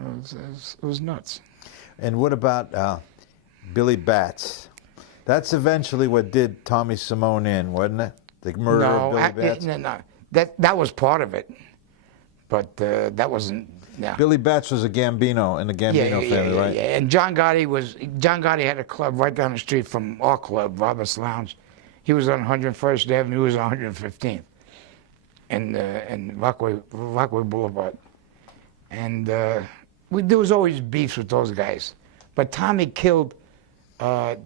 it was nuts. And what about Billy Batts? That's eventually what did Tommy Simone in, wasn't it? The murder of Billy Batts? No. That was part of it. But that wasn't... Yeah. Billy Batts was a Gambino in the Gambino family, right? Yeah, and John Gotti had a club right down the street from our club, Robert's Lounge. He was on 101st Avenue, he was on 115th, and Rockaway Boulevard. And there was always beefs with those guys. But Tommy had killed this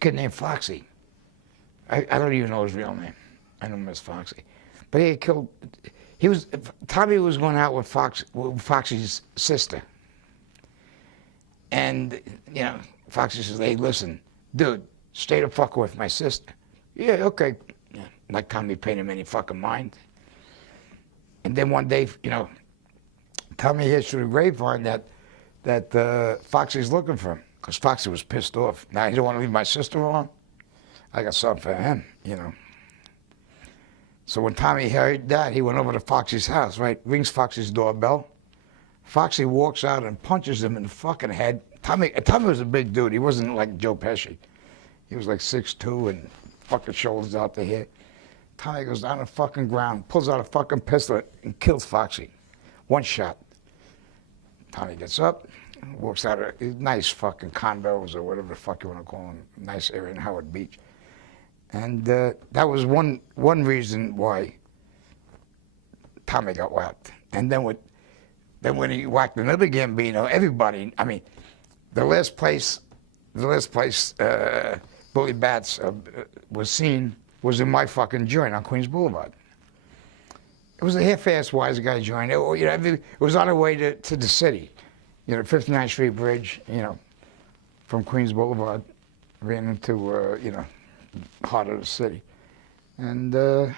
kid named Foxy. I don't even know his real name. I know him as Foxy. But he had killed... Tommy was going out with Foxy's sister. And, you know, Foxy says, hey, listen, dude, stay the fuck with my sister. Yeah, okay. Yeah, like Tommy paid him any fucking mind. And then one day, you know, Tommy hears through the grapevine that Foxy's looking for him. Because Foxy was pissed off. Now, he don't want to leave my sister alone. I got something for him, you know. So when Tommy heard that, he went over to Foxy's house, right? Rings Foxy's doorbell. Foxy walks out and punches him in the fucking head. Tommy was a big dude. He wasn't like Joe Pesci. He was like 6'2" and fucking shoulders out to here. Tommy goes down the fucking ground, pulls out a fucking pistol and kills Foxy. One shot. Tommy gets up, walks out of nice fucking condos or whatever the fuck you want to call them, nice area in Howard Beach. And that was one reason why Tommy got whacked. And then when he whacked another Gambino, everybody, I mean, the last place Billy Batts was seen was in my fucking joint on Queens Boulevard. It was a half-assed Wiseguy joint. You know, it was on the way to the city. You know, 59th Street Bridge, you know, from Queens Boulevard, ran into, you know, heart of the city. And I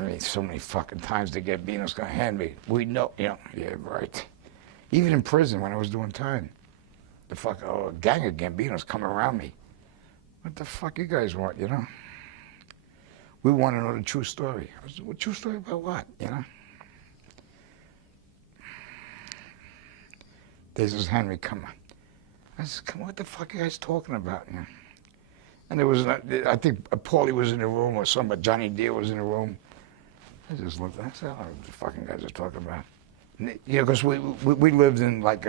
mean, so many fucking times the Gambino's gonna hand me. We know, you know, yeah, right. Even in prison when I was doing time, the a gang of Gambinos come around me. What the fuck you guys want, you know? We want to know the true story. I was, well, true story about what, you know? They says, Henry, come on. I said, come on, what the fuck are you guys talking about? You know? And there was, I think Paulie was in the room or somebody, Johnny Deere was in the room. I just looked, I said, I don't know what the fucking guys are talking about. And, you know, because we lived in like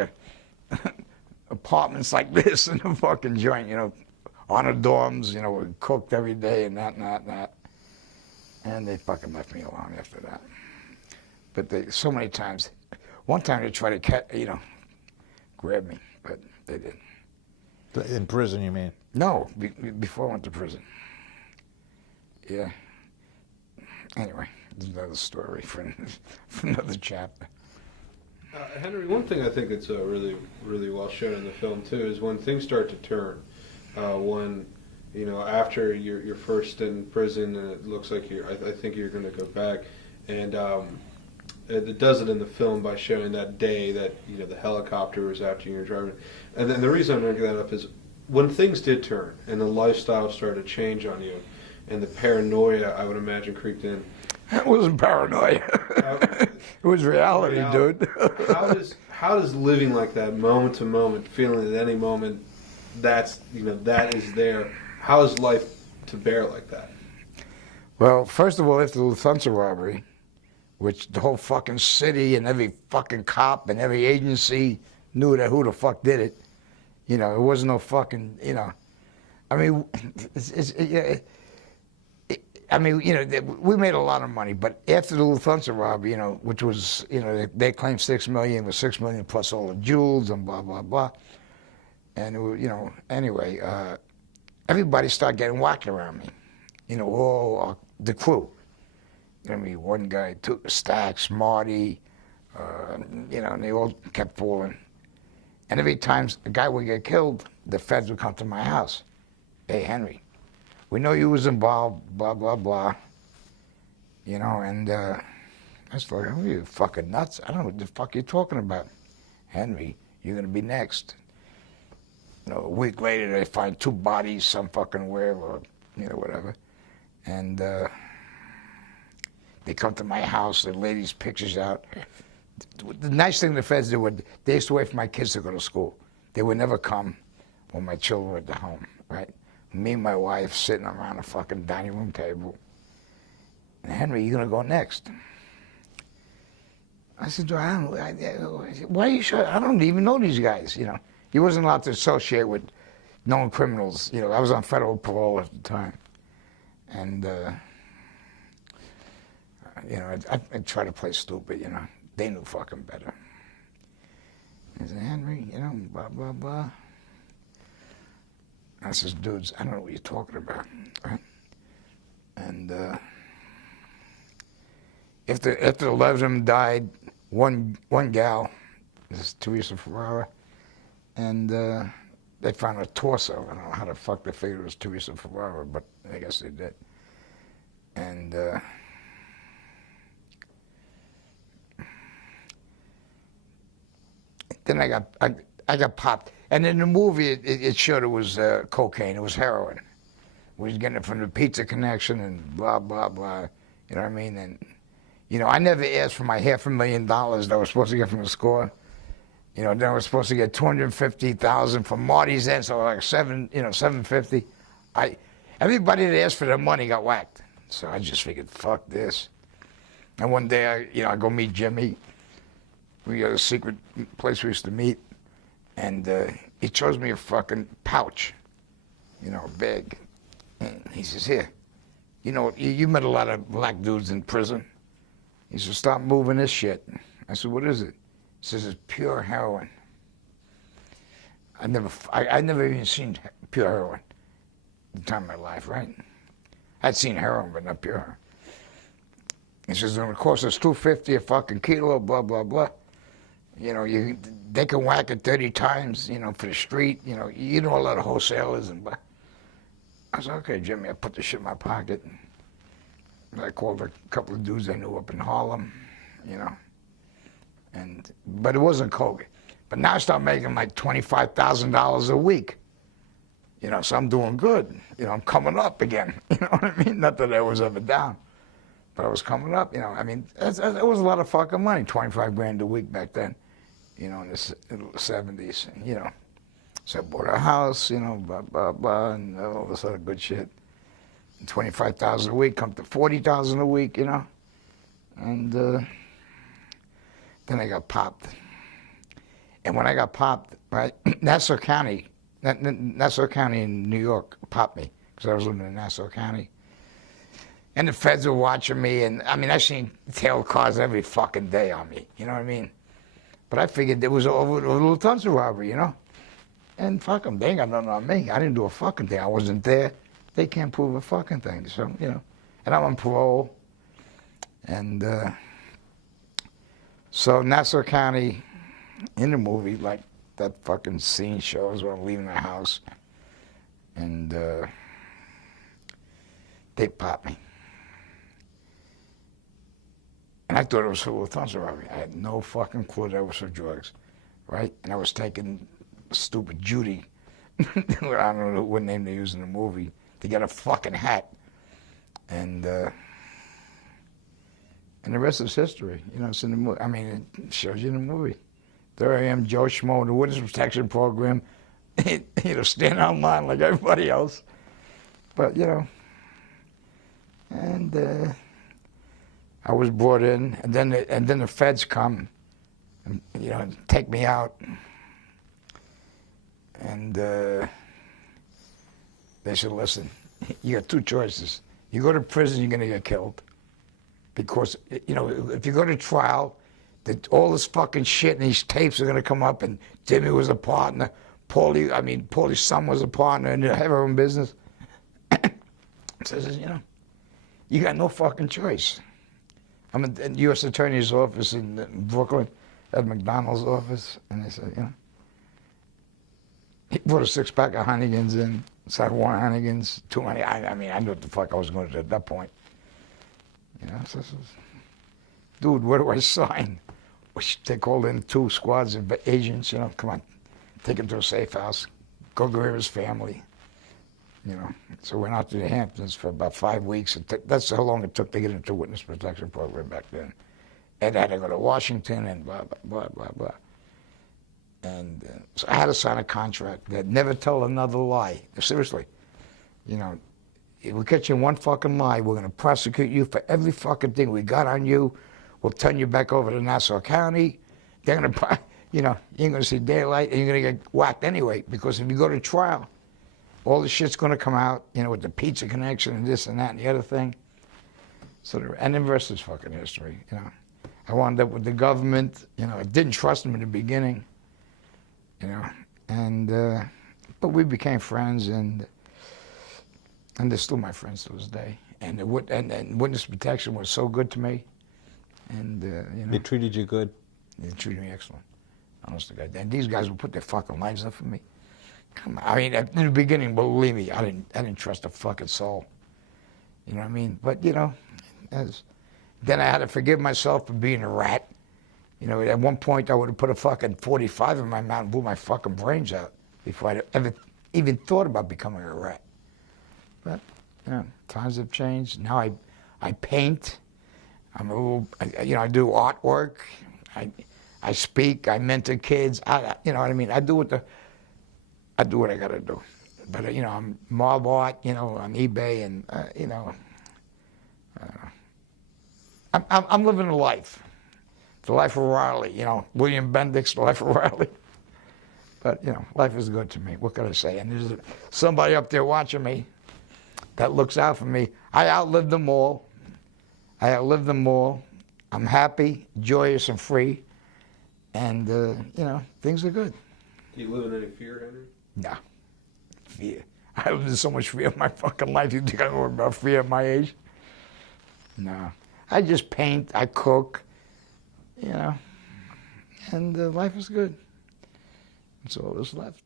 apartments like this in the fucking joint, you know, on the dorms, you know, we cooked every day and that. And they fucking left me alone after that. But they, so many times, one time they tried to, you know, grab me, but they didn't. In prison, you mean? No, before I went to prison. Yeah. Anyway, there's another story for another chapter. Henry, one thing I think that's really, really well shown in the film too is when things start to turn. When, you know, after you're first in prison and it looks like I think you're going to go back, and it does it in the film by showing that day that, you know, the helicopter was after you were driving. And then the reason I'm bringing that up is when things did turn and the lifestyle started to change on you, and the paranoia, I would imagine, creeped in. That wasn't paranoia. It was reality, dude. how does living like that, moment to moment, feeling at any moment that's, you know, that is there, how is life to bear like that? Well, first of all, after the Lufthansa robbery, which the whole fucking city and every fucking cop and every agency knew that who the fuck did it. You know, it wasn't no fucking, you know. I mean, I mean, you know, we made a lot of money, but after the Lufthansa robbery, you know, which was, you know, they claimed $6 million, was $6 million plus all the jewels and blah, blah, blah. And, it was, you know, anyway, everybody started getting whacked around me. You know, all the crew. I mean, one guy took Stacks, Marty, you know, and they all kept falling. And every time a guy would get killed, the feds would come to my house. Hey, Henry, we know you was involved, blah, blah, blah. You know, and I was like, oh, you fucking nuts. I don't know what the fuck you're talking about. Henry, you're going to be next. You know, a week later, they find 2 bodies, some fucking where, or, you know, whatever. And They come to my house, the ladies' pictures out. The nice thing the feds did, they used to wait for my kids to go to school. They would never come when my children were at the home, right? Me and my wife sitting around a fucking dining room table. And Henry, you gonna go next? I said, why are you sure? I don't even know these guys, you know. He wasn't allowed to associate with known criminals. You know, I was on federal parole at the time. And, you know, I tried to play stupid, you know. They knew fucking better. I said, Henry, you know, blah, blah, blah. I says, dudes, I don't know what you're talking about, right? And after 11 of them died, one gal, this is Teresa Ferrara, and they found a torso. I don't know how the fuck they figured it was Teresa Ferrara, but I guess they did. And then I got popped. And in the movie, it showed it was cocaine. It was heroin. We was getting it from the pizza connection and blah, blah, blah. You know what I mean? And, you know, I never asked for my $500,000 that I was supposed to get from the score. You know, then I was supposed to get $250,000 from Marty's end, so like $750. Everybody that asked for their money got whacked. So I just figured, fuck this. And one day, I go meet Jimmy. We got a secret place we used to meet. And he shows me a fucking pouch, you know, a bag. And he says, here, you know, you met a lot of black dudes in prison. He says, stop moving this shit. I said, what is it? He says, it's pure heroin. I never even seen pure heroin at the time of my life, right? I'd seen heroin, but not pure heroin. He says, and of course, it's $2.50 a fucking kilo, blah, blah, blah. You know, they can whack it 30 times, you know, for the street. You know a lot of wholesalers. And I said, okay, Jimmy, I put the shit in my pocket. And I called a couple of dudes I knew up in Harlem, you know. But it wasn't coke. But now I start making like $25,000 a week. You know, so I'm doing good. You know, I'm coming up again. You know what I mean? Not that I was ever down. But I was coming up, you know. I mean, it was a lot of fucking money, 25 grand a week back then, you know, in the 70s, you know. So I bought a house, you know, blah, blah, blah, and all this other good shit. And 25,000 a week, come to 40,000 a week, you know. And then I got popped. And when I got popped, right, Nassau County in New York popped me, because I was living in Nassau County. And the feds were watching me, and I mean, I seen tail cars every fucking day on me, you know what I mean? But I figured it was over a little tons of robbery, you know? And fuck them, they ain't got nothing on me. I didn't do a fucking thing. I wasn't there. They can't prove a fucking thing, so, you know. And I'm on parole. And so Nassau County, in the movie, like that fucking scene shows when I'm leaving the house, and they popped me. And I thought it was for Lufthansa robbery. I had no fucking clue that it was for drugs, right? And I was taking stupid Judy, I don't know what name they use in the movie, to get a fucking hat. And the rest is history. You know, it's in the movie. I mean, it shows you in the movie. There I am, Joe Schmo, in the Witness Protection Program, you know, standing on line like everybody else. But, you know, and I was brought in, and then the feds come, and, you know, take me out, and they said, listen, you got two choices. You go to prison, you're gonna get killed, because, you know, if you go to trial, all this fucking shit and these tapes are gonna come up, and Jimmy was a partner, Paulie's son was a partner in the heroin business. So I says, you know, you got no fucking choice. I'm in the U.S. Attorney's office in Brooklyn, at McDonald's office, and they said, you know, he put a 6-pack of Heinekens in, side one Heinekens, too many. I mean, I knew what the fuck I was going to do at that point. You know, so, dude, where do I sign? They called in 2 squads of agents, you know, come on, take him to a safe house, go grab his family. You know, so we went out to the Hamptons for about 5 weeks. That's how long it took to get into witness protection program back then. And I had to go to Washington and blah, blah, blah, blah, blah. And so I had to sign a contract that never tell another lie. Seriously. You know, if we catch you in one fucking lie, we're going to prosecute you for every fucking thing we got on you. We'll turn you back over to Nassau County. They're going to, you know, you ain't going to see daylight and you're going to get whacked anyway. Because if you go to trial, all the shit's going to come out, you know, with the pizza connection and this and that and the other thing. So, and the rest is fucking history, you know. I wound up with the government, you know, I didn't trust them in the beginning, you know, and, but we became friends and they're still my friends to this day. And, and witness protection was so good to me. And, you know. They treated you good? They treated me excellent, honest to God. And these guys would put their fucking lives up for me. Come on. I mean, in the beginning, believe me, I didn't trust a fucking soul. You know what I mean? But, you know, then I had to forgive myself for being a rat. You know, at one point I would have put a fucking 45 in my mouth and blew my fucking brains out before I ever even thought about becoming a rat. But, you know, times have changed. Now I paint. I'm a little, you know, I do artwork. I speak. I mentor kids. You know what I mean? I do what I got to do. But, you know, I'm mob art, you know, on eBay and, you know, I'm living a life. The life of Riley, you know, William Bendix, the life of Riley. But, you know, life is good to me. What can I say? And there's somebody up there watching me that looks out for me. I outlived them all. I'm happy, joyous, and free. And, you know, things are good. Do you live in any fear, Henry? No. Fear. I live in so much fear in my fucking life. You think I know about fear at my age? No. I just paint, I cook, you know, and life is good. That's all that's left.